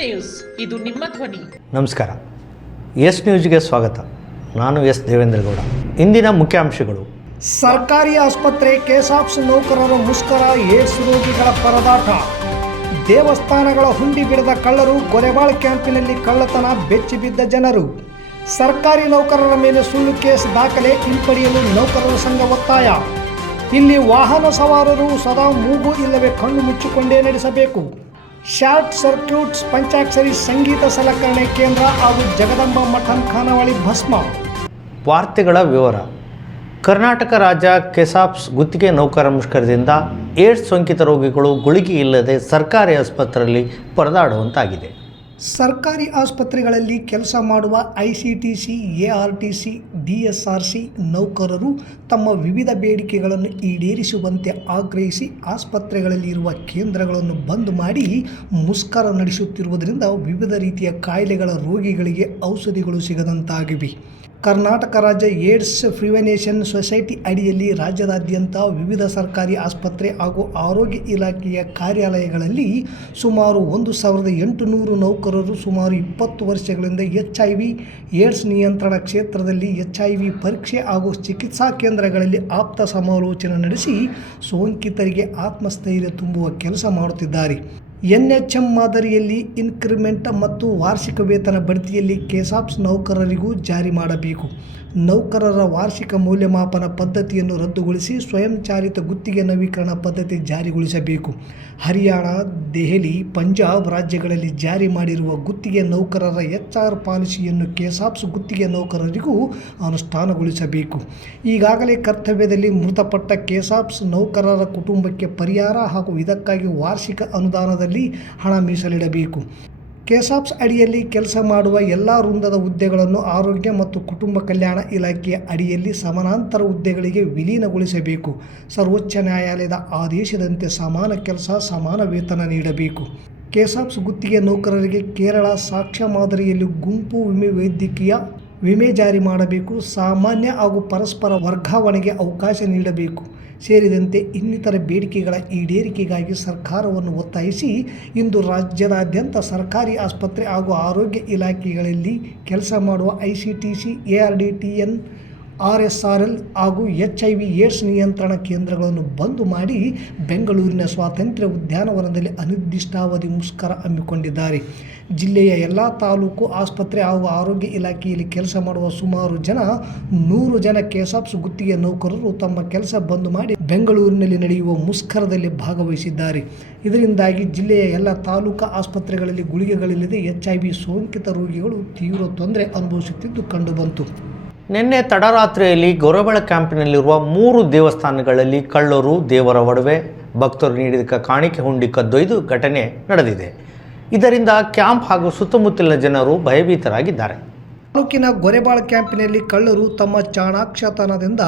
News. ಇದು ನಿಮ್ಮ ಧ್ವನಿ. ನಮಸ್ಕಾರ. ಎಸ್ ನ್ಯೂಸ್ಗೆ ಸ್ವಾಗತ. ನಾನು ಎಸ್ ದೇವೇಂದ್ರಗೌಡ. ಇಂದಿನ ಮುಖ್ಯಾಂಶಗಳು. ಸರ್ಕಾರಿ ಆಸ್ಪತ್ರೆ ಕೆಸಾಪ್ಸ್ ನೌಕರರ ಮುಷ್ಕರ ಏಡ್ಸ್ ರೋಗಿಗಳ ಪರದಾಟ. ದೇವಸ್ಥಾನಗಳ ಹುಂಡಿ ಬಿಡದ ಕಳ್ಳರು ಗೊರೆಬಾಳ್ ಕ್ಯಾಂಪಿನಲ್ಲಿ ಕಳ್ಳತನ ಬೆಚ್ಚಿ ಬಿದ್ದ ಜನರು. ಸರ್ಕಾರಿ ನೌಕರರ ಮೇಲೆ ಸುಳ್ಳು ಕೇಸ್ ದಾಖಲೆ ಹಿಂಪಡೆಯಲು ನೌಕರರ ಸಂಘ ಒತ್ತಾಯ. ಇಲ್ಲಿ ವಾಹನ ಸವಾರರು ಸದಾ ಮೂಗು ಇಲ್ಲವೇ ಕಣ್ಣು ಮುಚ್ಚಿಕೊಂಡೇ ನಡೆಸಬೇಕು. ಶಾರ್ಟ್ ಸರ್ಕ್ಯೂಟ್ಸ್ ಪಂಚಾಕ್ಷರಿ ಸಂಗೀತ ಸಲಕರಣೆ ಕೇಂದ್ರ ಹಾಗೂ ಜಗದಂಬ ಮಠನ್ ಖಾನಾವಳಿ ಭಸ್ಮ. ವಾರ್ತೆಗಳ ವಿವರ. ಕರ್ನಾಟಕ ರಾಜ್ಯ ಕೆಸಾಪ್ಸ್ ಗುತ್ತಿಗೆ ನೌಕರ ಮುಷ್ಕರದಿಂದ ಏಡ್ಸ್ ಸೋಂಕಿತ ರೋಗಿಗಳು ಗುಳಿಗೆ ಇಲ್ಲದೆ ಸರ್ಕಾರಿ ಆಸ್ಪತ್ರೆಯಲ್ಲಿ ಪರದಾಡುವಂತಾಗಿದೆ. ಸರ್ಕಾರಿ ಆಸ್ಪತ್ರೆಗಳಲ್ಲಿ ಕೆಲಸ ಮಾಡುವ I C T C, A R T C, D S R C ನೌಕರರು ತಮ್ಮ ವಿವಿಧ ಬೇಡಿಕೆಗಳನ್ನು ಈಡೇರಿಸುವಂತೆ ಆಗ್ರಹಿಸಿ ಆಸ್ಪತ್ರೆಗಳಲ್ಲಿ ಇರುವ ಕೇಂದ್ರಗಳನ್ನು ಬಂದ್ ಮಾಡಿ ಮುಷ್ಕರ ನಡೆಸುತ್ತಿರುವುದರಿಂದ ವಿವಿಧ ರೀತಿಯ ಕಾಯಿಲೆಗಳ ರೋಗಿಗಳಿಗೆ ಔಷಧಿಗಳು ಸಿಗದಂತಾಗಿವೆ. ಕರ್ನಾಟಕ ರಾಜ್ಯ ಏಡ್ಸ್ ಪ್ರಿವೆನೇಷನ್ ಸೊಸೈಟಿ ಅಡಿಯಲ್ಲಿ ರಾಜ್ಯದಾದ್ಯಂತ ವಿವಿಧ ಸರ್ಕಾರಿ ಆಸ್ಪತ್ರೆ ಹಾಗೂ ಆರೋಗ್ಯ ಇಲಾಖೆಯ ಕಾರ್ಯಾಲಯಗಳಲ್ಲಿ ಸುಮಾರು ಒಂದು ಸಾವಿರದ ಎಂಟುನೂರು ನೌಕರರು ಸುಮಾರು ಇಪ್ಪತ್ತು ವರ್ಷಗಳಿಂದ ಎಚ್ ಐ ವಿ, ಏಡ್ಸ್ ನಿಯಂತ್ರಣ ಕ್ಷೇತ್ರದಲ್ಲಿ ಎಚ್ ಐ ವಿ ಪರೀಕ್ಷೆ ಹಾಗೂ ಚಿಕಿತ್ಸಾ ಕೇಂದ್ರಗಳಲ್ಲಿ ಆಪ್ತ ಸಮಾಲೋಚನೆ ನಡೆಸಿ ಸೋಂಕಿತರಿಗೆ ಆತ್ಮಸ್ಥೈರ್ಯ ತುಂಬುವ ಕೆಲಸ ಮಾಡುತ್ತಿದ್ದಾರೆ. ಎನ್ ಎಚ್ ಎಂ ಮಾದರಿಯಲ್ಲಿ ಇನ್ಕ್ರಿಮೆಂಟ್ ಮತ್ತು ವಾರ್ಷಿಕ ವೇತನ ಬಡ್ತಿಯಲ್ಲಿ ಕೆಸಾಪ್ಸ್ ನೌಕರರಿಗೂ ಜಾರಿ ಮಾಡಬೇಕು. ನೌಕರರ ವಾರ್ಷಿಕ ಮೌಲ್ಯಮಾಪನ ಪದ್ಧತಿಯನ್ನು ರದ್ದುಗೊಳಿಸಿ ಸ್ವಯಂಚಾಲಿತ ಗುತ್ತಿಗೆ ನವೀಕರಣ ಪದ್ಧತಿ ಜಾರಿಗೊಳಿಸಬೇಕು. ಹರಿಯಾಣ, ದೆಹಲಿ, ಪಂಜಾಬ್ ರಾಜ್ಯಗಳಲ್ಲಿ ಜಾರಿ ಮಾಡಿರುವ ಗುತ್ತಿಗೆ ನೌಕರರ ಎಚ್ ಆರ್ ಪಾಲಿಸಿಯನ್ನು ಕೆಸಾಪ್ಸ್ ಗುತ್ತಿಗೆ ನೌಕರರಿಗೂ ಅನುಷ್ಠಾನಗೊಳಿಸಬೇಕು. ಈಗಾಗಲೇ ಕರ್ತವ್ಯದಲ್ಲಿ ಮೃತಪಟ್ಟ ಕೆಸಾಪ್ಸ್ ನೌಕರರ ಕುಟುಂಬಕ್ಕೆ ಪರಿಹಾರ ಹಾಗೂ ಇದಕ್ಕಾಗಿ ವಾರ್ಷಿಕ ಅನುದಾನದಲ್ಲಿ ಹಣ ಮೀಸಲಿಡಬೇಕು. ಕೆಸಾಪ್ಸ್ ಅಡಿಯಲ್ಲಿ ಕೆಲಸ ಮಾಡುವ ಎಲ್ಲ ವೃಂದದ ಹುದ್ದೆಗಳನ್ನು ಆರೋಗ್ಯ ಮತ್ತು ಕುಟುಂಬ ಕಲ್ಯಾಣ ಇಲಾಖೆಯ ಅಡಿಯಲ್ಲಿ ಸಮಾನಾಂತರ ಹುದ್ದೆಗಳಿಗೆ ವಿಲೀನಗೊಳಿಸಬೇಕು. ಸರ್ವೋಚ್ಚ ನ್ಯಾಯಾಲಯದ ಆದೇಶದಂತೆ ಸಮಾನ ಕೆಲಸ, ಸಮಾನ ವೇತನ ನೀಡಬೇಕು. ಕೆಸಾಪ್ಸ್ ಗುತ್ತಿಗೆ ನೌಕರರಿಗೆ ಕೇರಳ ಸಾಕ್ಷ್ಯ ಮಾದರಿಯಲ್ಲಿ ಗುಂಪು ವಿಮೆ ವೈದ್ಯಕೀಯ ವಿಮೆ ಜಾರಿ ಮಾಡಬೇಕು, ಸಾಮಾನ್ಯ ಹಾಗೂ ಪರಸ್ಪರ ವರ್ಗಾವಣೆಗೆ ಅವಕಾಶ ನೀಡಬೇಕು. ಸೇರಿದಂತೆ ಇನ್ನಿತರ ಬೇಡಿಕೆಗಳ ಈಡೇರಿಕೆಗಾಗಿ ಸರ್ಕಾರವನ್ನು ಒತ್ತಾಯಿಸಿ, ಇಂದು ರಾಜ್ಯದಾದ್ಯಂತ ಸರ್ಕಾರಿ ಆಸ್ಪತ್ರೆ ಹಾಗೂ ಆರೋಗ್ಯ ಇಲಾಖೆಗಳಲ್ಲಿ ಕೆಲಸ ಮಾಡುವ I C T C A R D T N R S R L ಹಾಗೂ ಎಚ್ ಐ ವಿ ಏಡ್ಸ್ ನಿಯಂತ್ರಣ ಕೇಂದ್ರಗಳನ್ನು ಬಂದ್ ಮಾಡಿ ಬೆಂಗಳೂರಿನ ಸ್ವಾತಂತ್ರ್ಯ ಉದ್ಯಾನವನದಲ್ಲಿ ಅನಿರ್ದಿಷ್ಟಾವಧಿ ಮುಷ್ಕರ ಹಮ್ಮಿಕೊಂಡಿದ್ದಾರೆ. ಜಿಲ್ಲೆಯ ಎಲ್ಲ ತಾಲೂಕು ಆಸ್ಪತ್ರೆ ಹಾಗೂ ಆರೋಗ್ಯ ಇಲಾಖೆಯಲ್ಲಿ ಕೆಲಸ ಮಾಡುವ ಸುಮಾರು ಜನ, ನೂರು ಜನ ಕೆಸಾಪ್ಸ್ ಗುತ್ತಿಗೆ ನೌಕರರು ತಮ್ಮ ಕೆಲಸ ಬಂದ್ ಮಾಡಿ ಬೆಂಗಳೂರಿನಲ್ಲಿ ನಡೆಯುವ ಮುಷ್ಕರದಲ್ಲಿ ಭಾಗವಹಿಸಿದ್ದಾರೆ. ಇದರಿಂದಾಗಿ ಜಿಲ್ಲೆಯ ಎಲ್ಲ ತಾಲೂಕು ಆಸ್ಪತ್ರೆಗಳಲ್ಲಿ ಗುಳಿಗೆಗಳಿಲ್ಲದೆ ಎಚ್ ಐ ವಿ ಸೋಂಕಿತ ರೋಗಿಗಳು ತೀವ್ರ ತೊಂದರೆ ಅನುಭವಿಸುತ್ತಿದ್ದು ಕಂಡುಬಂತು. ನಿನ್ನೆ ತಡರಾತ್ರಿಯಲ್ಲಿ ಗೊರಬಳ ಕ್ಯಾಂಪಿನಲ್ಲಿರುವ ಮೂರು ದೇವಸ್ಥಾನಗಳಲ್ಲಿ ಕಳ್ಳರು, ದೇವರ ಒಡವೆ, ಭಕ್ತರು ನೀಡಿದ ಕಾಣಿಕೆ ಹುಂಡಿ ಕದ್ದೊಯ್ದು ಘಟನೆ ನಡೆದಿದೆ. ಇದರಿಂದ ಕ್ಯಾಂಪ್ ಹಾಗೂ ಸುತ್ತಮುತ್ತಲಿನ ಜನರು ಭಯಭೀತರಾಗಿದ್ದಾರೆ. ತಾಲೂಕಿನ ಗೊರೆಬಾಳ ಕ್ಯಾಂಪಿನಲ್ಲಿ ಕಳ್ಳರು ತಮ್ಮ ಚಾಣಾಕ್ಷತನದಿಂದ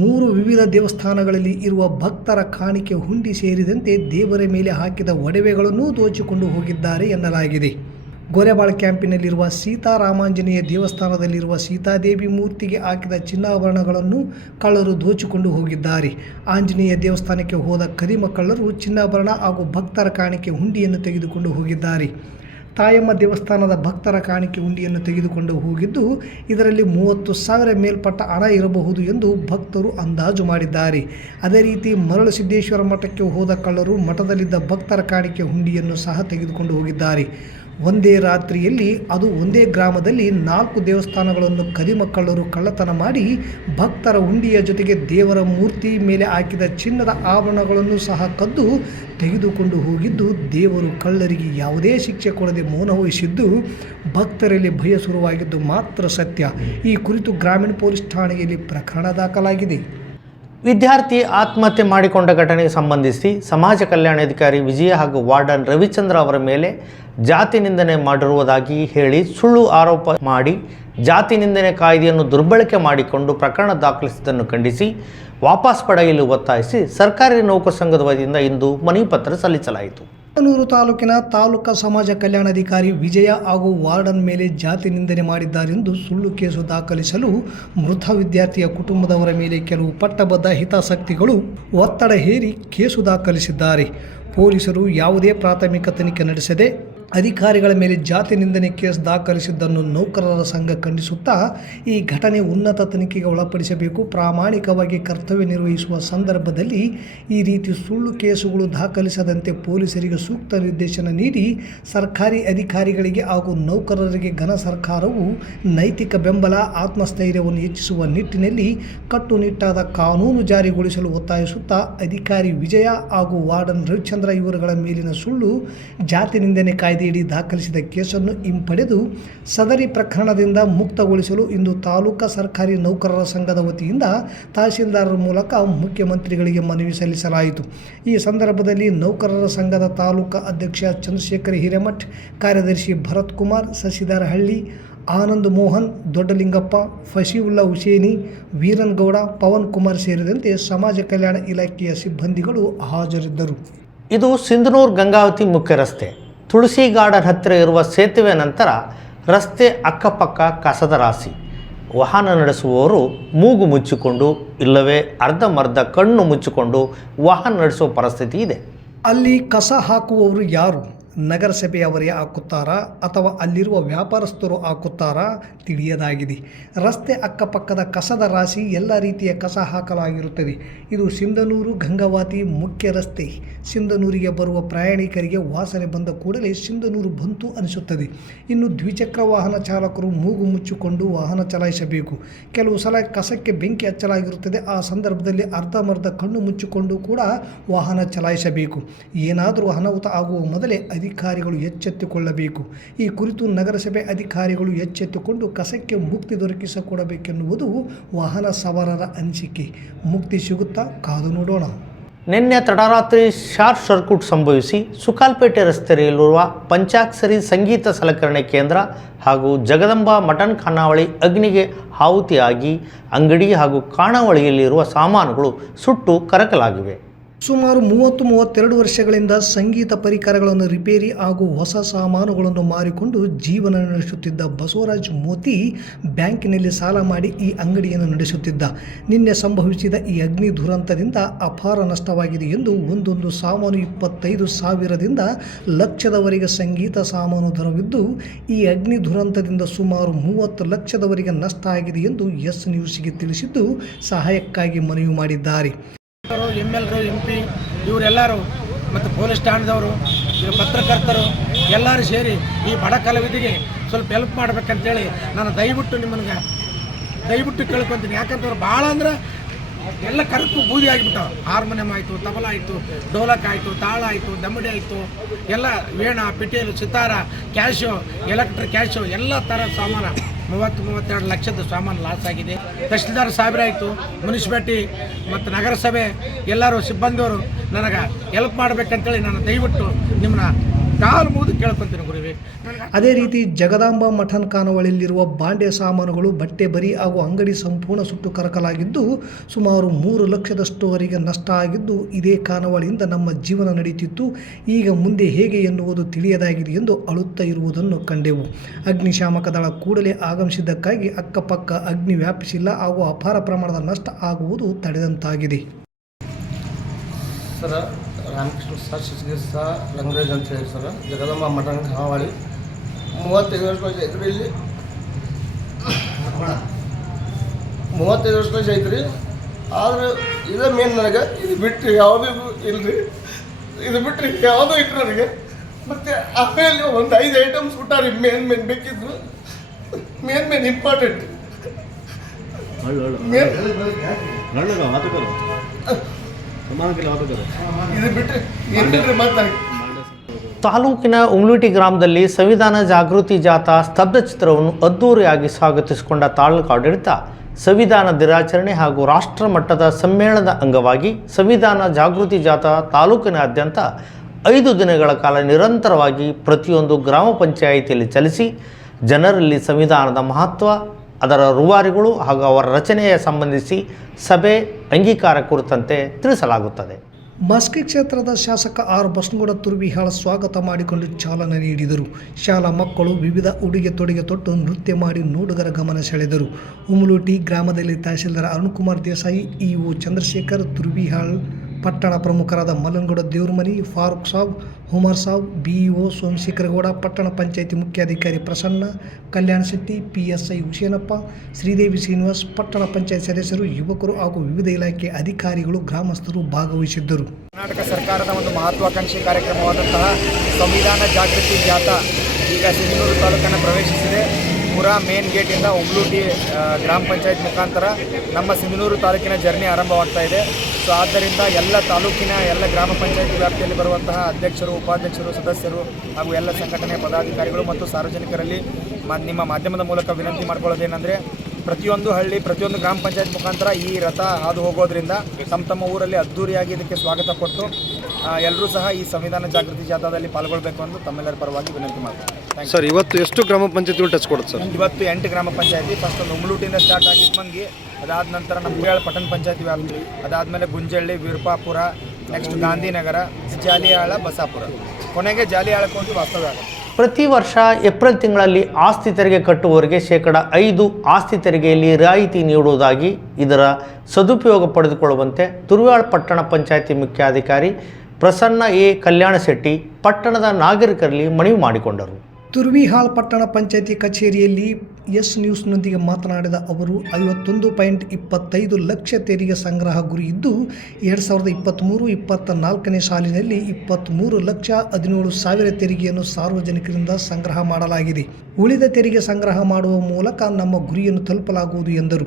ಮೂರು ವಿವಿಧ ದೇವಸ್ಥಾನಗಳಲ್ಲಿ ಇರುವ ಭಕ್ತರ ಕಾಣಿಕೆ ಹುಂಡಿ ಸೇರಿದಂತೆ ದೇವರ ಮೇಲೆ ಹಾಕಿದ ಒಡವೆಗಳನ್ನು ದೋಚಿಕೊಂಡು ಹೋಗಿದ್ದಾರೆ ಎನ್ನಲಾಗಿದೆ. ಗೊರೆಬಾಳ್ ಕ್ಯಾಂಪಿನಲ್ಲಿರುವ ಸೀತಾರಾಮಾಂಜನೇಯ ದೇವಸ್ಥಾನದಲ್ಲಿರುವ ಸೀತಾದೇವಿ ಮೂರ್ತಿಗೆ ಹಾಕಿದ ಚಿನ್ನಾಭರಣಗಳನ್ನು ಕಳ್ಳರು ದೋಚಿಕೊಂಡು ಹೋಗಿದ್ದಾರೆ. ಆಂಜನೇಯ ದೇವಸ್ಥಾನಕ್ಕೆ ಹೋದ ಕರಿಮ ಕಳ್ಳರು ಚಿನ್ನಾಭರಣ ಹಾಗೂ ಭಕ್ತರ ಕಾಣಿಕೆ ಹುಂಡಿಯನ್ನು ತೆಗೆದುಕೊಂಡು ಹೋಗಿದ್ದಾರೆ. ತಾಯಮ್ಮ ದೇವಸ್ಥಾನದ ಭಕ್ತರ ಕಾಣಿಕೆ ಹುಂಡಿಯನ್ನು ತೆಗೆದುಕೊಂಡು ಹೋಗಿದ್ದು, ಇದರಲ್ಲಿ ಮೂವತ್ತು ಸಾವಿರ ಮೇಲ್ಪಟ್ಟ ಹಣ ಇರಬಹುದು ಎಂದು ಭಕ್ತರು ಅಂದಾಜು ಮಾಡಿದ್ದಾರೆ. ಅದೇ ರೀತಿ ಮರಳು ಸಿದ್ದೇಶ್ವರ ಮಠಕ್ಕೆ ಹೋದ ಕಳ್ಳರು ಮಠದಲ್ಲಿದ್ದ ಭಕ್ತರ ಕಾಣಿಕೆ ಹುಂಡಿಯನ್ನು ಸಹ ತೆಗೆದುಕೊಂಡು ಹೋಗಿದ್ದಾರೆ. ಒಂದೇ ರಾತ್ರಿಯಲ್ಲಿ ಅದು ಒಂದೇ ಗ್ರಾಮದಲ್ಲಿ ನಾಲ್ಕು ದೇವಸ್ಥಾನಗಳನ್ನು ಕದಿಮ ಕಳ್ಳರು ಕಳ್ಳತನ ಮಾಡಿ ಭಕ್ತರ ಹುಂಡಿಯ ಜೊತೆಗೆ ದೇವರ ಮೂರ್ತಿ ಮೇಲೆ ಹಾಕಿದ ಚಿನ್ನದ ಆಭರಣಗಳನ್ನು ಸಹ ಕದ್ದು ತೆಗೆದುಕೊಂಡು ಹೋಗಿದ್ದು ದೇವರು ಕಳ್ಳರಿಗೆ ಯಾವುದೇ ಶಿಕ್ಷೆ ಕೊಡದೆ ಮೌನ ವಹಿಸಿದ್ದು ಭಕ್ತರಲ್ಲಿ ಭಯ ಶುರುವಾಗಿದ್ದು ಮಾತ್ರ ಸತ್ಯ. ಈ ಕುರಿತು ಗ್ರಾಮೀಣ ಪೊಲೀಸ್ ಠಾಣೆಯಲ್ಲಿ ಪ್ರಕರಣ ದಾಖಲಾಗಿದೆ. ವಿದ್ಯಾರ್ಥಿ ಆತ್ಮಹತ್ಯೆ ಮಾಡಿಕೊಂಡ ಘಟನೆಗೆ ಸಂಬಂಧಿಸಿ ಸಮಾಜ ಕಲ್ಯಾಣಾಧಿಕಾರಿ ವಿಜಯ ಹಾಗೂ ವಾರ್ಡನ್ ರವಿಚಂದ್ರ ಅವರ ಮೇಲೆ ಜಾತಿ ನಿಂದನೆ ಮಾಡಿರುವುದಾಗಿ ಹೇಳಿ ಸುಳ್ಳು ಆರೋಪ ಮಾಡಿ ಜಾತಿ ನಿಂದನೆ ಕಾಯ್ದೆಯನ್ನು ದುರ್ಬಳಕೆ ಮಾಡಿಕೊಂಡು ಪ್ರಕರಣ ದಾಖಲಿಸಿದ್ದನ್ನು ಖಂಡಿಸಿ ವಾಪಸ್ ಪಡೆಯಲು ಒತ್ತಾಯಿಸಿ ಸರ್ಕಾರಿ ನೌಕರ ಸಂಘದ ವತಿಯಿಂದ ಇಂದು ಮನವಿ ಪತ್ರ ಸಲ್ಲಿಸಲಾಯಿತು. ಕನೂರು ತಾಲೂಕಿನ ತಾಲೂಕಾ ಸಮಾಜ ಕಲ್ಯಾಣಾಧಿಕಾರಿ ವಿಜಯ ಹಾಗೂ ವಾರ್ಡನ್ ಮೇಲೆ ಜಾತಿ ನಿಂದನೆ ಮಾಡಿದ್ದಾರೆಂದು ಸುಳ್ಳು ಕೇಸು ದಾಖಲಿಸಲು ಮೃತ ವಿದ್ಯಾರ್ಥಿಯ ಕುಟುಂಬದವರ ಮೇಲೆ ಕೆಲವು ಪಟ್ಟಬದ್ಧ ಹಿತಾಸಕ್ತಿಗಳು ಒತ್ತಡ ಹೇರಿ ಕೇಸು ದಾಖಲಿಸಿದ್ದಾರೆ. ಪೊಲೀಸರು ಯಾವುದೇ ಪ್ರಾಥಮಿಕ ತನಿಖೆ ನಡೆಸದೆ ಅಧಿಕಾರಿಗಳ ಮೇಲೆ ಜಾತಿ ನಿಂದನೆ ಕೇಸ್ ದಾಖಲಿಸಿದ್ದನ್ನು ನೌಕರರ ಸಂಘ ಖಂಡಿಸುತ್ತಾ ಈ ಘಟನೆ ಉನ್ನತ ತನಿಖೆಗೆ ಒಳಪಡಿಸಬೇಕು. ಪ್ರಾಮಾಣಿಕವಾಗಿ ಕರ್ತವ್ಯ ನಿರ್ವಹಿಸುವ ಸಂದರ್ಭದಲ್ಲಿ ಈ ರೀತಿ ಸುಳ್ಳು ಕೇಸುಗಳು ದಾಖಲಿಸದಂತೆ ಪೊಲೀಸರಿಗೆ ಸೂಕ್ತ ನಿರ್ದೇಶನ ನೀಡಿ ಸರ್ಕಾರಿ ಅಧಿಕಾರಿಗಳಿಗೆ ಹಾಗೂ ನೌಕರರಿಗೆ ಘನ ಸರ್ಕಾರವು ನೈತಿಕ ಬೆಂಬಲ, ಆತ್ಮಸ್ಥೈರ್ಯವನ್ನು ಹೆಚ್ಚಿಸುವ ನಿಟ್ಟಿನಲ್ಲಿ ಕಟ್ಟುನಿಟ್ಟಾದ ಕಾನೂನು ಜಾರಿಗೊಳಿಸಲು ಒತ್ತಾಯಿಸುತ್ತಾ ಅಧಿಕಾರಿ ವಿಜಯ ಹಾಗೂ ವಾರ್ಡನ್ ರವಿಚಂದ್ರ ಇವರುಗಳ ಮೇಲಿನ ಸುಳ್ಳು ಜಾತಿ ನಿಂದನೆ ಕಾಯ್ದೆಯಡಿ ದಾಖಲಿಸಿದ ಕೇಸನ್ನು ಹಿಂಪಡೆದು ಸದರಿ ಪ್ರಕರಣದಿಂದ ಮುಕ್ತಗೊಳಿಸಲು ಇಂದು ತಾಲೂಕಾ ಸರ್ಕಾರಿ ನೌಕರರ ಸಂಘದ ವತಿಯಿಂದ ತಹಸೀಲ್ದಾರರ ಮೂಲಕ ಮುಖ್ಯಮಂತ್ರಿಗಳಿಗೆ ಮನವಿ ಸಲ್ಲಿಸಲಾಯಿತು. ಈ ಸಂದರ್ಭದಲ್ಲಿ ನೌಕರರ ಸಂಘದ ತಾಲೂಕಾ ಅಧ್ಯಕ್ಷ ಚಂದ್ರಶೇಖರ್ ಹಿರೇಮಠ್, ಕಾರ್ಯದರ್ಶಿ ಭರತ್ ಕುಮಾರ್ ಸಸಿದಾರಹಳ್ಳಿ ಹಳ್ಳಿ ಆನಂದ್ ಮೋಹನ್, ದೊಡ್ಡಲಿಂಗಪ್ಪ, ಫಶೀವುಲ್ಲಾ ಹುಸೇನಿ ವೀರನ್ಗೌಡ ಪವನ್ ಕುಮಾರ್ ಸೇರಿದಂತೆ ಸಮಾಜ ಕಲ್ಯಾಣ ಇಲಾಖೆಯ ಸಿಬ್ಬಂದಿಗಳು ಹಾಜರಿದ್ದರು. ಇದು ಸಿಂಧನೂರು ಗಂಗಾವತಿ ಮುಖ್ಯ ರಸ್ತೆ. ತುಳಸಿ ಗಾರ್ಡನ್ ಹತ್ತಿರ ಇರುವ ಸೇತುವೆ ನಂತರ ರಸ್ತೆ ಅಕ್ಕಪಕ್ಕ ಕಸದ ರಾಶಿ. ವಾಹನ ನಡೆಸುವವರು ಮೂಗು ಮುಚ್ಚಿಕೊಂಡು ಇಲ್ಲವೇ ಅರ್ಧಮರ್ಧ ಕಣ್ಣು ಮುಚ್ಚಿಕೊಂಡು ವಾಹನ ನಡೆಸುವ ಪರಿಸ್ಥಿತಿ ಇದೆ. ಅಲ್ಲಿ ಕಸ ಹಾಕುವವರು ಯಾರು? ನಗರಸಭೆಯವರೇ ಹಾಕುತ್ತಾರಾ ಅಥವಾ ಅಲ್ಲಿರುವ ವ್ಯಾಪಾರಸ್ಥರು ಹಾಕುತ್ತಾರಾ? ತಿಳಿಯದಾಗಿದೆ. ರಸ್ತೆ ಅಕ್ಕಪಕ್ಕದ ಕಸದ ರಾಶಿ ಎಲ್ಲ ರೀತಿಯ ಕಸ ಹಾಕಲಾಗಿರುತ್ತದೆ. ಇದು ಸಿಂಧನೂರು ಗಂಗಾವತಿ ಮುಖ್ಯ ರಸ್ತೆ. ಸಿಂಧನೂರಿಗೆ ಬರುವ ಪ್ರಯಾಣಿಕರಿಗೆ ವಾಸನೆ ಬಂದ ಕೂಡಲೇ ಸಿಂಧನೂರು ಬಂತು ಅನಿಸುತ್ತದೆ. ಇನ್ನು ದ್ವಿಚಕ್ರ ವಾಹನ ಚಾಲಕರು ಮೂಗು ಮುಚ್ಚಿಕೊಂಡು ವಾಹನ ಚಲಾಯಿಸಬೇಕು. ಕೆಲವು ಸಲ ಕಸಕ್ಕೆ ಬೆಂಕಿ ಹಚ್ಚಲಾಗಿರುತ್ತದೆ. ಆ ಸಂದರ್ಭದಲ್ಲಿ ಅರ್ಧಮರ್ಧ ಕಣ್ಣು ಮುಚ್ಚಿಕೊಂಡು ಕೂಡ ವಾಹನ ಚಲಾಯಿಸಬೇಕು. ಏನಾದರೂ ಅನಾಹುತ ಆಗುವ ಮೊದಲೇ ಅಧಿಕಾರಿಗಳು ಎಚ್ಚೆತ್ತುಕೊಳ್ಳಬೇಕು. ಈ ಕುರಿತು ನಗರಸಭೆ ಅಧಿಕಾರಿಗಳು ಎಚ್ಚೆತ್ತುಕೊಂಡು ಕಸಕ್ಕೆ ಮುಕ್ತಿ ದೊರಕಿಸಿಕೊಡಬೇಕೆನ್ನುವುದು ವಾಹನ ಸವಾರರ ಅನಿಸಿಕೆ. ಮುಕ್ತಿ ಸಿಗುತ್ತಾ ಕಾದು ನೋಡೋಣ. ನಿನ್ನೆ ತಡರಾತ್ರಿ ಶಾರ್ಟ್ ಸರ್ಕ್ಯೂಟ್ ಸಂಭವಿಸಿ ಸುಕಾಲ್ಪೇಟೆ ರಸ್ತೆಯಲ್ಲಿರುವ ಪಂಚಾಕ್ಷರಿ ಸಂಗೀತ ಸಲಕರಣೆ ಕೇಂದ್ರ ಹಾಗೂ ಜಗದಂಬ ಮಟನ್ ಖಾನಾವಳಿ ಅಗ್ನಿಗೆ ಆಹುತಿಯಾಗಿ ಅಂಗಡಿ ಹಾಗೂ ಖಾನಾವಳಿಯಲ್ಲಿರುವ ಸಾಮಾನುಗಳು ಸುಟ್ಟು ಕರಕಲಾಗಿವೆ. ಸುಮಾರು ಮೂವತ್ತು ಮೂವತ್ತೆರಡು ವರ್ಷಗಳಿಂದ ಸಂಗೀತ ಪರಿಕರಗಳನ್ನು ರಿಪೇರಿ ಹಾಗೂ ಹೊಸ ಸಾಮಾನುಗಳನ್ನು ಮಾರಿಕೊಂಡು ಜೀವನ ನಡೆಸುತ್ತಿದ್ದ ಬಸವರಾಜ್ ಮೋತಿ ಬ್ಯಾಂಕಿನಲ್ಲಿ ಸಾಲ ಮಾಡಿ ಈ ಅಂಗಡಿಯನ್ನು ನಡೆಸುತ್ತಿದ್ದ. ನಿನ್ನೆ ಸಂಭವಿಸಿದ ಈ ಅಗ್ನಿ ದುರಂತದಿಂದ ಅಪಾರ ನಷ್ಟವಾಗಿದೆ ಎಂದು ಒಂದೊಂದು ಸಾಮಾನು ಇಪ್ಪತ್ತೈದು ಸಾವಿರದಿಂದ ಲಕ್ಷದವರೆಗೆ ಸಂಗೀತ ಸಾಮಾನು ದರವಿದ್ದು ಈ ಅಗ್ನಿ ದುರಂತದಿಂದ ಸುಮಾರು ಮೂವತ್ತು ಲಕ್ಷದವರೆಗೆ ನಷ್ಟ ಆಗಿದೆ ಎಂದು ಎಸ್ ನ್ಯೂಸ್ಗೆ ತಿಳಿಸಿದ್ದು, ಸಹಾಯಕ್ಕಾಗಿ ಮನವಿ ಮಾಡಿದ್ದಾರೆ. ಎಂ ಎಲ್ರು ಎಂ ಪಿ ಇವರೆಲ್ಲರೂ, ಮತ್ತು ಪೊಲೀಸ್ ಠಾಣದವರು ಈಗ ಪತ್ರಕರ್ತರು, ಎಲ್ಲರೂ ಸೇರಿ ಈ ಬಡ ಕಲಾವಿದಿಗೆ ಸ್ವಲ್ಪ ಹೆಲ್ಪ್ ಮಾಡ್ಬೇಕಂತೇಳಿ ನಾನು ದಯವಿಟ್ಟು ನಿಮ್ಮನ್ಗೆ, ದಯವಿಟ್ಟು ಕೇಳ್ಕೊತೀನಿ. ಯಾಕಂತಂದ್ರೆ ಭಾಳ ಅಂದ್ರೆ ಎಲ್ಲ ಕರಕು ಬೂದಿ ಆಗಿಬಿಟ್ಟಾವ. ಹಾರ್ಮೋನಿಯಂ ಆಯಿತು, ತಬಲ ಆಯಿತು, ಡೋಲಕ್ ಆಯಿತು, ತಾಳ ಆಯಿತು, ದಮ್ಮಡಿ ಆಯಿತು, ಎಲ್ಲ ವೀಣಾ, ಪಿಟೀಲು, ಸಿತಾರ, ಕ್ಯಾಶು, ಎಲೆಕ್ಟ್ರಿಕ್ ಕ್ಯಾಶು, ಎಲ್ಲ ಥರ ಸಾಮಾನು. ಮೂವತ್ತು, ಮೂವತ್ತೆರಡು ಲಕ್ಷದ ಸಾಮಾನು ಲಾಸ್ ಆಗಿದೆ. ತಹಶೀಲ್ದಾರ್ ಸಾವಿರ ಆಯಿತು. ಮುನ್ಸಿಪಾಲ್ಟಿ ಮತ್ತು ನಗರಸಭೆ ಎಲ್ಲರೂ, ಸಿಬ್ಬಂದಿಯವರು ನನಗೆ ಹೆಲ್ಪ್ ಮಾಡಬೇಕಂತೇಳಿ ನಾನು ದಯವಿಟ್ಟು ನಿಮ್ಮನ್ನ ಕಾಲು ಮುಗಿದು ಕೇಳ್ಕೊಂತೀನಿ ಅದೇ ರೀತಿ ಜಗದಾಂಬ ಮಠನ್ ಖಾನವಳಿಯಲ್ಲಿರುವ ಬಾಂಡೆ ಸಾಮಾನುಗಳು, ಬಟ್ಟೆ ಬರಿ ಹಾಗೂ ಅಂಗಡಿ ಸಂಪೂರ್ಣ ಸುಟ್ಟು ಕರಕಲಾಗಿದ್ದು, ಸುಮಾರು ಮೂರು ಲಕ್ಷದಷ್ಟುವರೆಗೆ ನಷ್ಟ ಆಗಿದ್ದು, ಇದೇ ಖಾನವಳಿಯಿಂದ ನಮ್ಮ ಜೀವನ ನಡೆಯುತ್ತಿತ್ತು ಈಗ ಮುಂದೆ ಹೇಗೆ ಎನ್ನುವುದು ತಿಳಿಯದಾಗಿದೆ ಎಂದು ಅಳುತ್ತಾ ಇರುವುದನ್ನು ಕಂಡೆವು. ಅಗ್ನಿಶಾಮಕ ದಳ ಕೂಡಲೇ ಆಗಮಿಸಿದ್ದಕ್ಕಾಗಿ ಅಕ್ಕಪಕ್ಕ ಅಗ್ನಿ ವ್ಯಾಪಿಸಿಲ್ಲ ಹಾಗೂ ಅಪಾರ ಪ್ರಮಾಣದ ನಷ್ಟ ಆಗುವುದು ತಡೆದಂತಾಗಿದೆ. ಸರ ರಾಮಕೃಷ್ಣ ಸರ್ ಶಿವಗಿರಿ ಸಹ ರಂಗರಾಜ್ ಅಂತ ಹೇಳಿ ಸರ ಜಗದಮ್ಮ ಮಠಂಗ ಹಾವಾಳಿ. ಮೂವತ್ತೈದು ವರ್ಷ ಐತ್ರಿ ಇಲ್ಲಿ? ಮೂವತ್ತೈದು ವರ್ಷ ಐತ್ರಿ? ಆದ್ರೆ ಇದೇ ಮೇನ್ ನನಗೆ ಇದು ಬಿಟ್ಟು ಯಾವುದೂ ಇಲ್ರಿ? ಇದು ಬಿಟ್ಟರೆ ಯಾವುದೂ ಇತ್ತು ನನಗೆ? ಮತ್ತು ಆಮೇಲೆ ಒಂದು ಐದು ಐಟಮ್ಸ್ ಬಿಟ್ಟಾರಿ ಮೇನ್ ಮೇನ್ ಬೇಕಿದ್ರು. ಮೇನ್ ಮೇನ್ ಇಂಪಾರ್ಟೆಂಟ್ ಮೇನ್ ತಾಲೂಕಿನ ಉಂಗ್ಲೂಟಿ ಗ್ರಾಮದಲ್ಲಿ ಸಂವಿಧಾನ ಜಾಗೃತಿ ಜಾಥಾ ಸ್ತಬ್ಧ ಚಿತ್ರವನ್ನು ಅದ್ದೂರಿಯಾಗಿ ಸ್ವಾಗತಿಸಿಕೊಂಡ ತಾಲೂಕು ಆಡಳಿತ, ಸಂವಿಧಾನ ದಿನಾಚರಣೆ ಹಾಗೂ ರಾಷ್ಟ್ರ ಮಟ್ಟದ ಸಮ್ಮೇಳನದ ಅಂಗವಾಗಿ ಸಂವಿಧಾನ ಜಾಗೃತಿ ಜಾಥಾ ತಾಲೂಕಿನಾದ್ಯಂತ ಐದು ದಿನಗಳ ಕಾಲ ನಿರಂತರವಾಗಿ ಪ್ರತಿಯೊಂದು ಗ್ರಾಮ ಪಂಚಾಯಿತಿಯಲ್ಲಿ ಚಲಿಸಿ ಜನರಲ್ಲಿ ಸಂವಿಧಾನದ ಮಹತ್ವ, ಅದರ ರೂವಾರಿಗಳು ಹಾಗೂ ಅವರ ರಚನೆಯ ಸಂಬಂಧಿಸಿ ಸಭೆ ಅಂಗೀಕಾರ ಕುರಿತಂತೆ ತಿಳಿಸಲಾಗುತ್ತದೆ. ಮಸ್ಕಿ ಕ್ಷೇತ್ರದ ಶಾಸಕ ಆರ್. ಬಸನಗೌಡ ತುರ್ವಿಹಾಳ ಸ್ವಾಗತ ಮಾಡಿಕೊಂಡು ಚಾಲನೆ ನೀಡಿದರು. ಶಾಲಾ ಮಕ್ಕಳು ವಿವಿಧ ಉಡುಗೆ ತೊಡುಗೆ ತೊಟ್ಟು ನೃತ್ಯ ಮಾಡಿ ನೋಡುಗರ ಗಮನ ಸೆಳೆದರು. ಉಮಲೂಟಿ ಗ್ರಾಮದಲ್ಲಿ ತಹಶೀಲ್ದಾರ್ ಅರುಣ್ಕುಮಾರ್ ದೇಸಾಯಿ ಇಒ ಚಂದ್ರಶೇಖರ್, ತುರ್ವಿಹಾಳ್ ಪಟ್ಟಣ ಪ್ರಮುಖರಾದ ಮಲ್ಲನಗೌಡ ದೇವ್ರಮನಿ, ಫಾರೂಕ್ ಸಾಬ್, ಹುಮರ್ ಸಾಬ್ ಬಿಇಒ ಸೋಮಶೇಖರಗೌಡ, ಪಟ್ಟಣ ಪಂಚಾಯಿತಿ ಮುಖ್ಯಾಧಿಕಾರಿ Prasanna, Kalyana Shetty, P S I Husenappa Sridevi Srinivas, ಪಟ್ಟಣ ಪಂಚಾಯತ್ ಸದಸ್ಯರು, ಯುವಕರು ಹಾಗೂ ವಿವಿಧ ಇಲಾಖೆ ಅಧಿಕಾರಿಗಳು ಗ್ರಾಮಸ್ಥರು ಭಾಗವಹಿಸಿದ್ದರು. ಕರ್ನಾಟಕ ಸರ್ಕಾರದ ಒಂದು ಮಹತ್ವಾಕಾಂಕ್ಷಿ ಕಾರ್ಯಕ್ರಮವಾದಂತಹ ಸಂವಿಧಾನ ಜಾಗೃತಿ ಜಾಥಾ ಈಗ ಸಿಂಧೂರು ತಾಲೂಕನ್ನು ಪ್ರವೇಶಿಸಿದೆ. ಪುರಾ ಮೇನ್ ಗೇಟಿಂದ ಹುಬ್ಲೂಟಿ ಗ್ರಾಮ ಪಂಚಾಯತ್ ಮುಖಾಂತರ ನಮ್ಮ ಸಿಂಧನೂರು ತಾಲೂಕಿನ ಜರ್ನಿ ಆರಂಭವಾಗ್ತಾ ಇದೆ ಸೊ ಆದ್ದರಿಂದ ಎಲ್ಲ ತಾಲೂಕಿನ, ಎಲ್ಲ ಗ್ರಾಮ ಪಂಚಾಯತ್ ವ್ಯಾಪ್ತಿಯಲ್ಲಿ ಬರುವಂತಹ ಅಧ್ಯಕ್ಷರು, ಉಪಾಧ್ಯಕ್ಷರು, ಸದಸ್ಯರು ಹಾಗೂ ಎಲ್ಲ ಸಂಘಟನೆ ಪದಾಧಿಕಾರಿಗಳು ಮತ್ತು ಸಾರ್ವಜನಿಕರಲ್ಲಿ ನಿಮ್ಮ ಮಾಧ್ಯಮದ ಮೂಲಕ ವಿನಂತಿ ಮಾಡ್ಕೊಳ್ಳೋದೇನೆಂದರೆ ಪ್ರತಿಯೊಂದು ಹಳ್ಳಿ, ಪ್ರತಿಯೊಂದು ಗ್ರಾಮ ಪಂಚಾಯತ್ ಮುಖಾಂತರ ಈ ರಥ ಹಾದು ಹೋಗೋದ್ರಿಂದ ತಮ್ಮ ತಮ್ಮ ಊರಲ್ಲಿ ಅದ್ದೂರಿಯಾಗಿ ಇದಕ್ಕೆ ಸ್ವಾಗತ ಕೊಟ್ಟು ಎಲ್ಲರೂ ಸಹ ಈ ಸಂವಿಧಾನ ಜಾಗೃತಿ ಜಾಥಾದಲ್ಲಿ ಪಾಲ್ಗೊಳ್ಬೇಕು ಎಂದು ತಮ್ಮೆಲ್ಲರ ಪರವಾಗಿ ವಿನಂತಿ you. ಸರ್ ಇವತ್ತು ಎಷ್ಟು ಗ್ರಾಮ ಪಂಚಾಯತಿಗಳು ಟಚ್ ಕೊಡುತ್ತೆ ಸರ್ ಇವತ್ತು ಎಂಟು ಗ್ರಾಮ ಪಂಚಾಯತಿ. ಫಸ್ಟ್ ಒಂದು ಉಮ್ಲೂಟಿಂದ ಸ್ಟಾರ್ಟ್ ಆಗಿದ್ದು ಮಂಗಿ ಅದಾದ ನಂತರ ನಮ್ಮ ಮುಯಾಳ ಪಟ್ಟಣ ಪಂಚಾಯತಿ ವ್ಯಾಪ್ತಿ. ಅದಾದಮೇಲೆ ಗುಂಜಳ್ಳಿ ವೀರಪಾಪುರ ನೆಕ್ಸ್ಟ್ ಗಾಂಧಿನಗರ ಜಾಲಿಯಾಳ ಬಸಾಪುರ. ಕೊನೆಗೆ ಜಾಲಿಯಾಳಕ್ಕೆ ಹೋಗಿ ವಾಸ್ತವ್ಯ ಪ್ರತಿ ವರ್ಷ ಏಪ್ರಿಲ್ ತಿಂಗಳಲ್ಲಿ ಆಸ್ತಿ ತೆರಿಗೆ ಕಟ್ಟುವವರಿಗೆ ಶೇಕಡ ಐದು ಆಸ್ತಿ ತೆರಿಗೆಯಲ್ಲಿ ರಿಯಾಯಿತಿ ನೀಡುವುದಾಗಿ ಇದರ ಸದುಪಯೋಗ ಪಡೆದುಕೊಳ್ಳುವಂತೆ ತುರುವಾಳ್ ಪಟ್ಟಣ ಪಂಚಾಯಿತಿ ಮುಖ್ಯಾಧಿಕಾರಿ ಪ್ರಸನ್ನ ಎ. ಕಲ್ಯಾಣ ಶೆಟ್ಟಿ ಪಟ್ಟಣದ ನಾಗರಿಕರಲ್ಲಿ ಮನವಿ ಮಾಡಿಕೊಂಡರು. ತುರ್ವಿಹಾಳ್ ಪಟ್ಟಣ ಪಂಚಾಯಿತಿ ಕಚೇರಿಯಲ್ಲಿ ಎಸ್ ನ್ಯೂಸ್ನೊಂದಿಗೆ ಮಾತನಾಡಿದ ಅವರು, ಐವತ್ತೊಂದು ಪಾಯಿಂಟ್ ಇಪ್ಪತ್ತೈದು ಲಕ್ಷ ತೆರಿಗೆ ಸಂಗ್ರಹ ಗುರಿ ಇದ್ದು, ಎರಡು ಸಾವಿರದ ಇಪ್ಪತ್ತ್ಮೂರು ಇಪ್ಪತ್ತ ನಾಲ್ಕನೇ ಸಾಲಿನಲ್ಲಿ ಇಪ್ಪತ್ತ್ಮೂರು ಲಕ್ಷ ಹದಿನೇಳು ಸಾವಿರ ತೆರಿಗೆಯನ್ನು ಸಾರ್ವಜನಿಕರಿಂದ ಸಂಗ್ರಹ ಮಾಡಲಾಗಿದೆ. ಉಳಿದ ತೆರಿಗೆ ಸಂಗ್ರಹ ಮಾಡುವ ಮೂಲಕ ನಮ್ಮ ಗುರಿಯನ್ನು ತಲುಪಲಾಗುವುದು ಎಂದರು.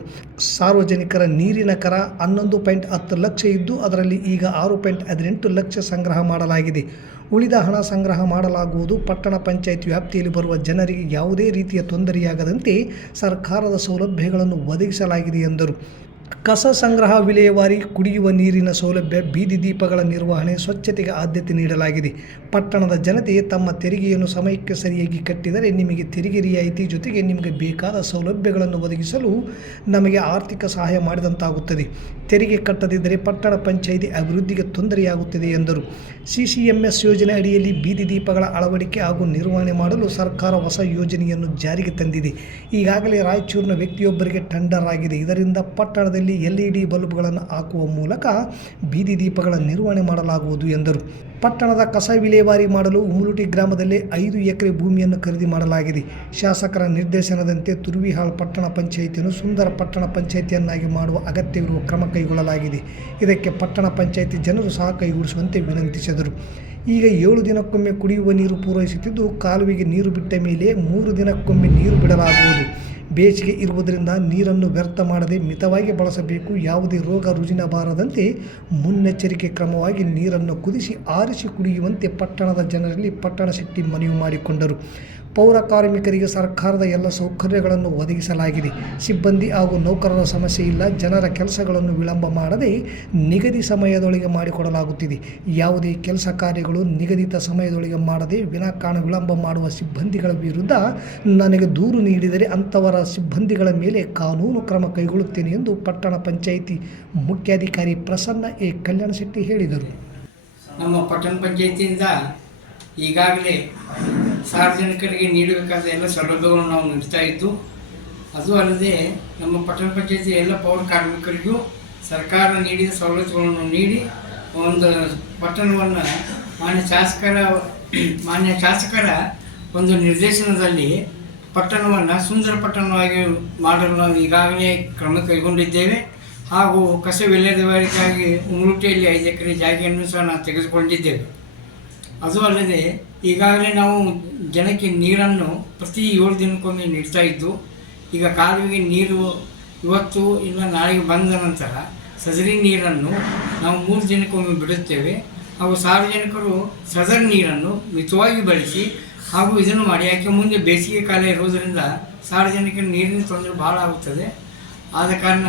ಸಾರ್ವಜನಿಕರ ನೀರಿನ ಕರ ಹನ್ನೊಂದು ಪಾಯಿಂಟ್ ಹತ್ತು ಲಕ್ಷ ಇದ್ದು, ಅದರಲ್ಲಿ ಈಗ ಆರು ಪಾಯಿಂಟ್ ಹದಿನೆಂಟು ಲಕ್ಷ ಸಂಗ್ರಹ ಮಾಡಲಾಗಿದೆ. ಉಳಿದ ಹಣ ಸಂಗ್ರಹ ಮಾಡಲಾಗುವುದು. ಪಟ್ಟಣ ಪಂಚಾಯತ್ ವ್ಯಾಪ್ತಿಯಲ್ಲಿ ಬರುವ ಜನರಿಗೆ ಯಾವುದೇ ರೀತಿಯ ತೊಂದರೆಯಾಗದಂತೆ ಸರ್ಕಾರದ ಸೌಲಭ್ಯಗಳನ್ನು ಒದಗಿಸಲಾಗಿದೆ ಎಂದರು. ಕಸ ಸಂಗ್ರಹ ವಿಲೇವಾರಿ, ಕುಡಿಯುವ ನೀರಿನ ಸೌಲಭ್ಯ, ಬೀದಿ ದೀಪಗಳ ನಿರ್ವಹಣೆ, ಸ್ವಚ್ಛತೆಗೆ ಆದ್ಯತೆ ನೀಡಲಾಗಿದೆ. ಪಟ್ಟಣದ ಜನತೆ ತಮ್ಮ ತೆರಿಗೆಯನ್ನು ಸಮಯಕ್ಕೆ ಸರಿಯಾಗಿ ಕಟ್ಟಿದರೆ ನಿಮಗೆ ತೆರಿಗೆ ರಿಯಾಯಿತಿ ಜೊತೆಗೆ ನಿಮಗೆ ಬೇಕಾದ ಸೌಲಭ್ಯಗಳನ್ನು ಒದಗಿಸಲು ನಮಗೆ ಆರ್ಥಿಕ ಸಹಾಯ ಮಾಡಿದಂತಾಗುತ್ತದೆ. ತೆರಿಗೆ ಕಟ್ಟದಿದ್ದರೆ ಪಟ್ಟಣ ಪಂಚಾಯಿತಿ ಅಭಿವೃದ್ಧಿಗೆ ತೊಂದರೆಯಾಗುತ್ತಿದೆ ಎಂದರು. ಸಿ ಸಿ ಎಂ ಎಸ್ ಯೋಜನೆ ಅಡಿಯಲ್ಲಿ ಬೀದಿ ದೀಪಗಳ ಅಳವಡಿಕೆ ಹಾಗೂ ನಿರ್ವಹಣೆ ಮಾಡಲು ಸರ್ಕಾರ ಹೊಸ ಯೋಜನೆಯನ್ನು ಜಾರಿಗೆ ತಂದಿದೆ. ಈಗಾಗಲೇ ರಾಯಚೂರಿನ ವ್ಯಕ್ತಿಯೊಬ್ಬರಿಗೆ ಟೆಂಡರ್ ಆಗಿದೆ. ಇದರಿಂದ ಪಟ್ಟಣದಲ್ಲಿ ಎಲ್ ಇ ಡಿ ಬಲ್ಬ್ಗಳನ್ನು ಹಾಕುವ ಮೂಲಕ ಬೀದಿ ದೀಪಗಳ ನಿರ್ವಹಣೆ ಮಾಡಲಾಗುವುದು ಎಂದರು. ಪಟ್ಟಣದ ಕಸ ವಿಲೇವಾರಿ ಮಾಡಲು ಉಮುಲುಟಿ ಗ್ರಾಮದಲ್ಲಿ ಐದು ಎಕರೆ ಭೂಮಿಯನ್ನು ಖರೀದಿ ಮಾಡಲಾಗಿದೆ. ಶಾಸಕರ ನಿರ್ದೇಶನದಂತೆ ತುರುವಿಹಾಳ್ ಪಟ್ಟಣ ಪಂಚಾಯಿತಿಯನ್ನು ಸುಂದರ ಪಟ್ಟಣ ಪಂಚಾಯಿತಿಯನ್ನಾಗಿ ಮಾಡುವ ಅಗತ್ಯವಿರುವ ಕ್ರಮ ಕೈಗೊಳ್ಳಲಾಗಿದೆ. ಇದಕ್ಕೆ ಪಟ್ಟಣ ಪಂಚಾಯಿತಿ ಜನರು ಸಹ ಕೈಗೂಡಿಸುವಂತೆ ವಿನಂತಿಸಿದರು. ಈಗ ಏಳು ದಿನಕ್ಕೊಮ್ಮೆ ಕುಡಿಯುವ ನೀರು ಪೂರೈಸುತ್ತಿದ್ದು, ಕಾಲುವೆಗೆ ನೀರು ಬಿಟ್ಟ ಮೇಲೆ ಮೂರು ದಿನಕ್ಕೊಮ್ಮೆ ನೀರು ಬಿಡಲಾಗುವುದು. ಬೇಸಿಗೆ ಇರುವುದರಿಂದ ನೀರನ್ನು ವ್ಯರ್ಥ ಮಾಡದೆ ಮಿತವಾಗಿ ಬಳಸಬೇಕು. ಯಾವುದೇ ರೋಗ ರುಜಿನ ಬಾರದಂತೆ ಮುನ್ನೆಚ್ಚರಿಕೆ ಕ್ರಮವಾಗಿ ನೀರನ್ನು ಕುದಿಸಿ ಆರಿಸಿ ಕುಡಿಯುವಂತೆ ಪಟ್ಟಣದ ಜನರಲ್ಲಿ ಪಟ್ಟಣ ಶಕ್ತಿ ಮನವಿ ಮಾಡಿಕೊಂಡರು. ಪೌರ ಕಾರ್ಮಿಕರಿಗೆ ಸರ್ಕಾರದ ಎಲ್ಲ ಸೌಕರ್ಯಗಳನ್ನು ಒದಗಿಸಲಾಗಿದೆ. ಸಿಬ್ಬಂದಿ ಹಾಗೂ ನೌಕರರ ಸಮಸ್ಯೆ ಇಲ್ಲ. ಜನರ ಕೆಲಸಗಳನ್ನು ವಿಳಂಬ ಮಾಡದೆ ನಿಗದಿ ಸಮಯದೊಳಗೆ ಮಾಡಿಕೊಡಲಾಗುತ್ತಿದೆ. ಯಾವುದೇ ಕೆಲಸ ಕಾರ್ಯಗಳು ನಿಗದಿತ ಸಮಯದೊಳಗೆ ಮಾಡದೆ ವಿನಾಕಾರಣ ವಿಳಂಬ ಮಾಡುವ ಸಿಬ್ಬಂದಿಗಳ ವಿರುದ್ಧ ನನಗೆ ದೂರು ನೀಡಿದರೆ ಅಂಥವರ ಸಿಬ್ಬಂದಿಗಳ ಮೇಲೆ ಕಾನೂನು ಕ್ರಮ ಕೈಗೊಳ್ಳುತ್ತೇನೆ ಎಂದು ಪಟ್ಟಣ ಪಂಚಾಯಿತಿ ಮುಖ್ಯಾಧಿಕಾರಿ ಪ್ರಸನ್ನ ಎ. ಕಲ್ಯಾಣ ಶೆಟ್ಟಿ ಹೇಳಿದರು. ನಮ್ಮ ಪಟ್ಟಣ ಪಂಚಾಯತಿಯಿಂದ ಈಗಾಗಲೇ ಸಾರ್ವಜನಿಕರಿಗೆ ನೀಡಬೇಕಾದ ಎಲ್ಲ ಸೌಲಭ್ಯಗಳನ್ನು ನಾವು ನೀಡ್ತಾ ಇದ್ದು, ಅದು ಅಲ್ಲದೆ ನಮ್ಮ ಪಟ್ಟಣ ಪಂಚಾಯತಿ ಎಲ್ಲ ಪೌರ ಕಾರ್ಮಿಕರಿಗೂ ಸರ್ಕಾರ ನೀಡಿದ ಸವಲತ್ತುಗಳನ್ನು ನೀಡಿ ಒಂದು ಪಟ್ಟಣವನ್ನು ಮಾನ್ಯ ಶಾಸಕರ ಮಾನ್ಯ ಶಾಸಕರ ಒಂದು ನಿರ್ದೇಶನದಲ್ಲಿ ಪಟ್ಟಣವನ್ನು ಸುಂದರ ಪಟ್ಟಣವಾಗಿ ಮಾಡಲು ನಾವು ಈಗಾಗಲೇ ಕ್ರಮ ಕೈಗೊಂಡಿದ್ದೇವೆ. ಹಾಗೂ ಕಸ ಉಂಗುಟಿಯಲ್ಲಿ ಐದು ಎಕರೆ ಜಾಗೆಯನ್ನು ಸಹ ನಾವು ತೆಗೆದುಕೊಂಡಿದ್ದೇವೆ. ಅದು ಅಲ್ಲದೆ ಈಗಾಗಲೇ ನಾವು ಜನಕ್ಕೆ ನೀರನ್ನು ಪ್ರತಿ ಏಳು ದಿನಕ್ಕೊಮ್ಮೆ ನೀಡ್ತಾ ಇದ್ದು, ಈಗ ಕಾಲುವೆಗೆ ನೀರು ಇವತ್ತು ಇಲ್ಲ ನಾಳೆಗೆ ಬಂದ ನಂತರ ಸದರಿ ನೀರನ್ನು ನಾವು ಮೂರು ದಿನಕ್ಕೊಮ್ಮೆ ಬಿಡುತ್ತೇವೆ. ಹಾಗೂ ಸಾರ್ವಜನಿಕರು ಸದರಿ ನೀರನ್ನು ಮಿತವಾಗಿ ಬಳಸಿ ಹಾಗೂ ಇದನ್ನು ಮಾಡಿ, ಯಾಕೆ ಮುಂದೆ ಬೇಸಿಗೆ ಕಾಲ ಇರುವುದರಿಂದ ಸಾರ್ವಜನಿಕರ ನೀರಿನ ತೊಂದರೆ ಭಾಳ ಆಗುತ್ತದೆ. ಆದ ಕಾರಣ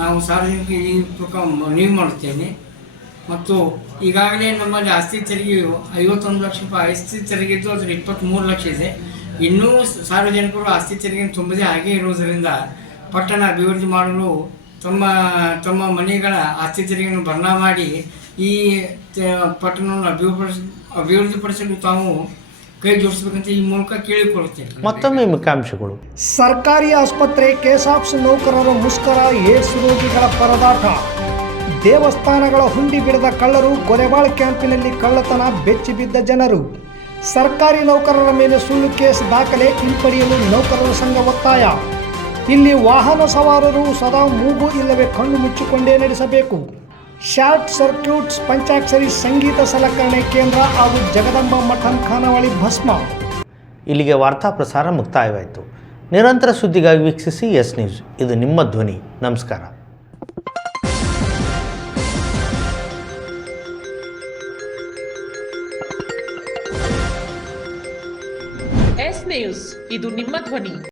ನಾವು ಸಾರ್ವಜನಿಕ ಈ ಪ್ರಕಾರ ನೀವು ಮಾಡುತ್ತೇನೆ ಮತ್ತು ಈಗಾಗಲೇ ನಮ್ಮಲ್ಲಿ ಆಸ್ತಿ ತೆರಿಗೆಯು ಐವತ್ತೊಂದು ಲಕ್ಷ ರೂಪಾಯಿ ಆಸ್ತಿ ತೆರಿಗೆ ಇದ್ದು ಅದರ ಇಪ್ಪತ್ತ್ಮೂರು ಲಕ್ಷ ಇದೆ. ಇನ್ನೂ ಸಾರ್ವಜನಿಕರು ಆಸ್ತಿ ತೆರಿಗೆಯನ್ನು ತುಂಬದೇ ಹಾಗೇ ಇರುವುದರಿಂದ ಪಟ್ಟಣ ಅಭಿವೃದ್ಧಿ ಮಾಡಲು ತಮ್ಮ ತಮ್ಮ ಮನೆಗಳ ಆಸ್ತಿ ತೆರಿಗೆಯನ್ನು ಭರ್ಣ ಮಾಡಿ ಈ ಪಟ್ಟಣವನ್ನು ಅಭಿವೃದ್ಧಿ ಅಭಿವೃದ್ಧಿಪಡಿಸಲು ತಾವು ಕೈ ಜೋಡಿಸಬೇಕಂತ ಈ ಮೂಲಕ ಕೇಳಿಕೊಳ್ಳುತ್ತೇನೆ. ಮತ್ತೊಮ್ಮೆ ಮುಖ್ಯಾಂಶಗಳು. ಸರ್ಕಾರಿ ಆಸ್ಪತ್ರೆ ಕೇಸಾಪ್ಸ್ ನೌಕರರ ಮುಷ್ಕರ ಏಡ್ಸ್ ರೋಗಿಗಳ ಪರದಾಟ. ದೇವಸ್ಥಾನಗಳ ಹುಂಡಿ ಬಿಡದ ಕಳ್ಳರು ಗೊರೆಬಾಳ್ ಕ್ಯಾಂಪಿನಲ್ಲಿ ಕಳ್ಳತನ ಬೆಚ್ಚಿ ಬಿದ್ದ ಜನರು. ಸರ್ಕಾರಿ ನೌಕರರ ಮೇಲೆ ಸುಳ್ಳು ಕೇಸ್ ದಾಖಲೆ ಹಿಂಪಡೆಯಲು ನೌಕರರ ಸಂಘ ಒತ್ತಾಯ. ಇಲ್ಲಿ ವಾಹನ ಸವಾರರು ಸದಾ ಮೂಗು ಇಲ್ಲವೇ ಕಣ್ಣು ಮುಚ್ಚಿಕೊಂಡೇ ನಡೆಸಬೇಕು. ಶಾರ್ಟ್ ಸರ್ಕ್ಯೂಟ್ಸ್ ಪಂಚಾಕ್ಷರಿ ಸಂಗೀತ ಸಲಕರಣೆ ಕೇಂದ್ರ ಹಾಗೂ ಜಗದಂಬ ಮಠನ್ ಖಾನಾವಳಿ ಭಸ್ಮ. ಇಲ್ಲಿಗೆ ವಾರ್ತಾ ಪ್ರಸಾರ ಮುಕ್ತಾಯವಾಯಿತು. ನಿರಂತರ ಸುದ್ದಿಗಾಗಿ ವೀಕ್ಷಿಸಿ ಎಸ್ ನ್ಯೂಸ್. ಇದು ನಿಮ್ಮ ಧ್ವನಿ. ನಮಸ್ಕಾರ. ಇದು ನಿಮ್ಮ ಧ್ವನಿ.